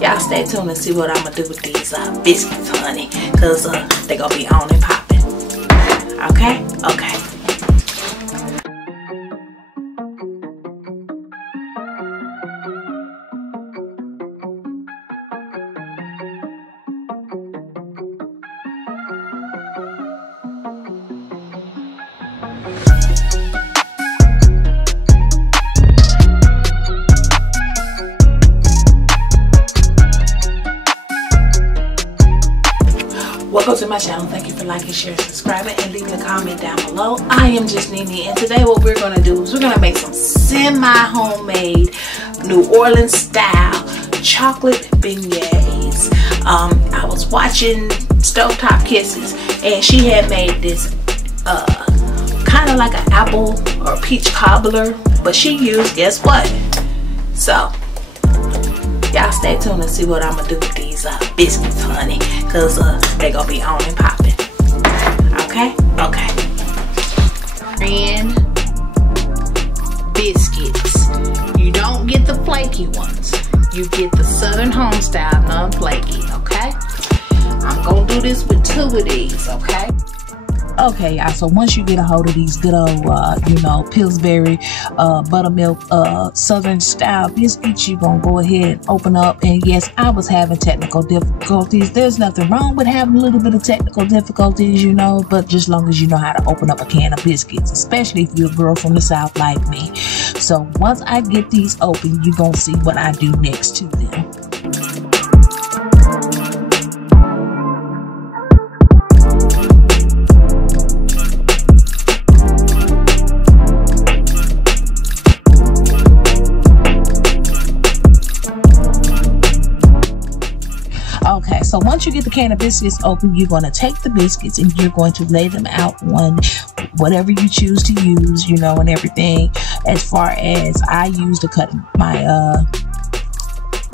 Y'all stay tuned and see what I'm gonna do with these biscuits, honey, cause they gonna be on and popping. Okay? Okay. Welcome to my channel. Thank you for liking, sharing, subscribing, and leaving a comment down below. I am JUSTNINI, and today what we're going to do is we're going to make some semi-homemade New Orleans style chocolate beignets. I was watching Stovetop Kisses, and she had made this kind of like an apple or peach cobbler, but she used, guess what? So y'all stay tuned and see what I'm gonna do with these biscuits, honey, cause they gonna be on and popping. Okay? Okay. And biscuits. You don't get the flaky ones. You get the Southern home style non-flaky, okay? I'm gonna do this with 2 of these, okay? Okay, y'all, so once you get a hold of these good old, you know, Pillsbury buttermilk Southern style biscuits, you're going to go ahead and open up. And yes, I was having technical difficulties. There's nothing wrong with having a little bit of technical difficulties, you know, but just as long as you know how to open up a can of biscuits, especially if you're a girl from the South like me. So once I get these open, you're going to see what I do next to them. Okay, so once you get the can of biscuits open, you're going to take the biscuits and you're going to lay them out on whatever you choose to use, you know, and everything. As far as I used my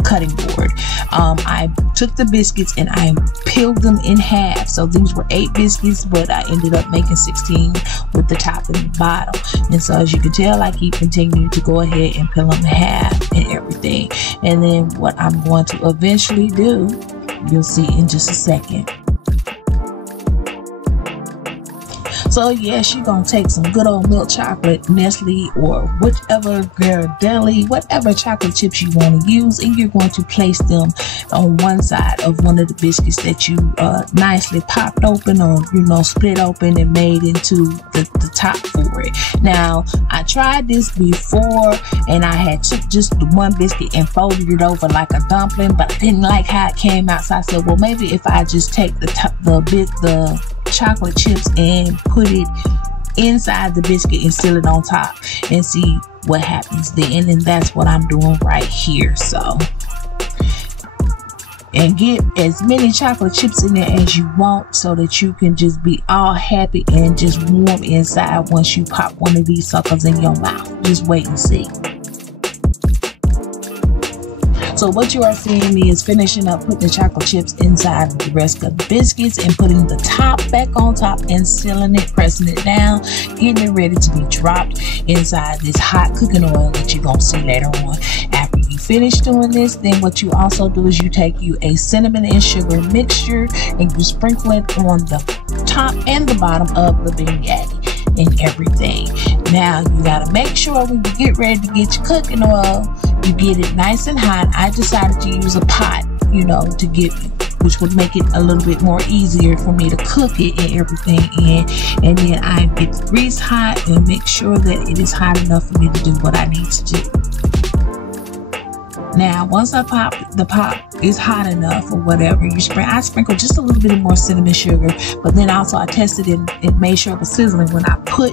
cutting board, I took the biscuits and I peeled them in half. So these were 8 biscuits, but I ended up making 16 with the top and the bottom. And so as you can tell, I keep continuing to go ahead and peel them in half and everything. And then what I'm going to eventually do, you'll see in just a second. So yes, you're going to take some good old milk chocolate, Nestle, or whichever Ghirardelli, whatever chocolate chips you want to use, and you're going to place them on one side of one of the biscuits that you nicely popped open, or, you know, split open and made into the top for it. Now, I tried this before, and I had took just the one biscuit and folded it over like a dumpling, but I didn't like how it came out, so I said, well, maybe if I just take the chocolate chips and put it inside the biscuit and seal it on top and see what happens then. And that's what I'm doing right here. So, and get as many chocolate chips in there as you want so that you can just be all happy and just warm inside once you pop one of these suckers in your mouth. Just wait and see. So what you are seeing me is finishing up putting the chocolate chips inside the rest of the biscuits and putting the top back on top and sealing it, pressing it down, getting it ready to be dropped inside this hot cooking oil that you're going to see later on. After you finish doing this, then what you also do is you take you a cinnamon and sugar mixture and you sprinkle it on the top and the bottom of the beignet and everything. Now you got to make sure when you get ready to get your cooking oil, you get it nice and hot. I decided to use a pot, you know, to get, which would make it a little bit more easier for me to cook it and everything in. And then I get the grease hot and make sure that it is hot enough for me to do what I need to do. Now, once the pot is hot enough or whatever, I sprinkle just a little bit more cinnamon sugar, but then also I tested it and made sure it was sizzling when I put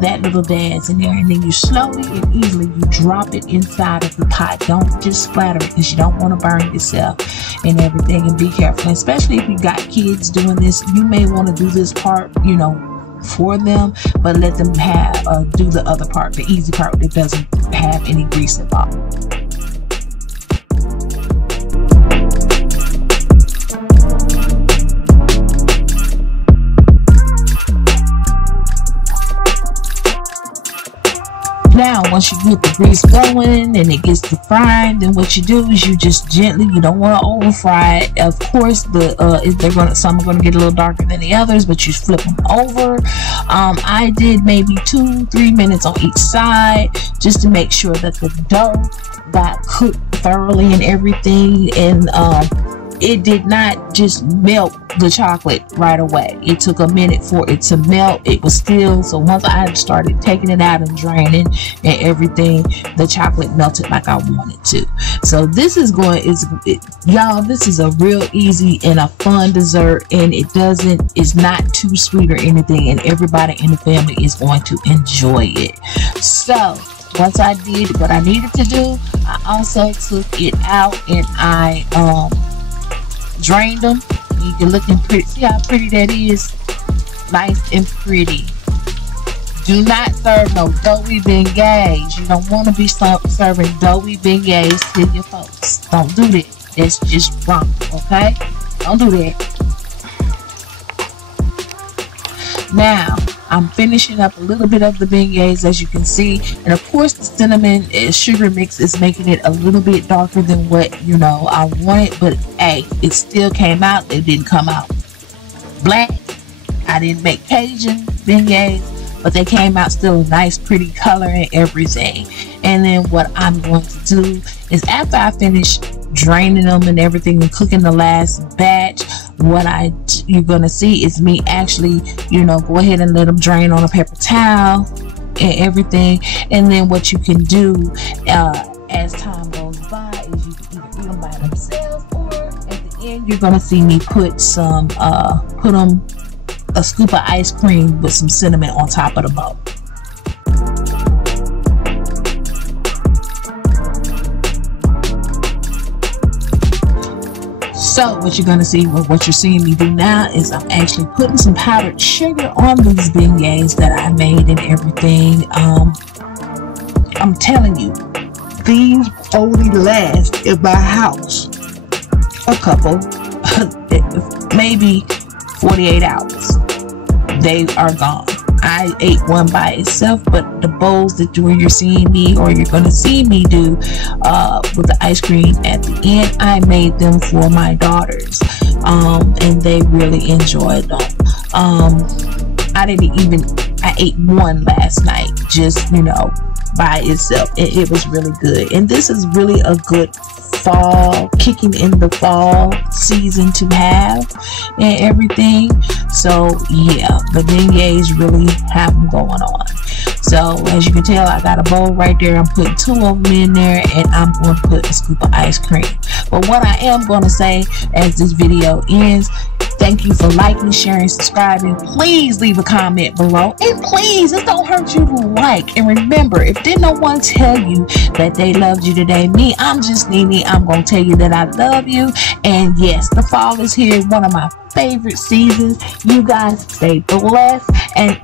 that little dance in there, and then you slowly and easily you drop it inside of the pot. Don't just splatter it because you don't want to burn yourself and everything, and be careful, especially if you got kids doing this. You may want to do this part, you know, for them, but let them have do the other part, the easy part that doesn't have any grease involved. Now, once you get the grease going and it gets to frying, then what you do is you just gently, you don't want to over fry it. Of course, some are gonna get a little darker than the others, but you flip them over. I did maybe 2-3 minutes on each side just to make sure that the dough got cooked thoroughly and everything, and it did not just melt the chocolate right away. It took a minute for it to melt. It was still, so once I started taking it out and draining and everything, the chocolate melted like I wanted to. So this is y'all, this is a real easy and a fun dessert, and it's not too sweet or anything, and everybody in the family is going to enjoy it. So once I did what I needed to do, I also took it out and I drained them. You can look and pretty. See how pretty that is? Nice and pretty. Do not serve no doughy beignets. You don't want to be serving doughy beignets to your folks. Don't do that. That's just wrong. Okay? Don't do that. Now, I'm finishing up a little bit of the beignets, as you can see, and of course the cinnamon sugar mix is making it a little bit darker than what I wanted, but hey, it still came out. It didn't come out black. I didn't make Cajun beignets, but they came out still a nice pretty color and everything. And then what I'm going to do is, after I finish draining them and everything and cooking the last batch, what you're gonna see is me actually go ahead and let them drain on a paper towel and everything. And then what you can do as time goes by is you can either eat them by themselves, or at the end you're gonna see me put a scoop of ice cream with some cinnamon on top of the bowl. So what you're going to see, what you're seeing me do now, is I'm actually putting some powdered sugar on these beignets that I made and everything. I'm telling you, these only last in my house a couple, maybe 48 hours. They are gone. I ate one by itself, but the bowls that you're seeing me, or you're going to see me do with the ice cream at the end, I made them for my daughters, and they really enjoyed them. I ate one last night, just by itself. It was really good, and this is really a good kicking in the fall season to have and everything. So yeah, the beignets really have them going on. So as you can tell, I got a bowl right there. I'm putting 2 of them in there, and I'm going to put a scoop of ice cream. But what I am going to say as this video ends, thank you for liking, sharing, subscribing. Please leave a comment below, and please, it don't hurt you to like. And remember, if did no one tell you that they loved you today, I'm JUSTNINI. I'm gonna tell you that I love you. And yes, the fall is here, one of my favorite seasons. You guys stay blessed, and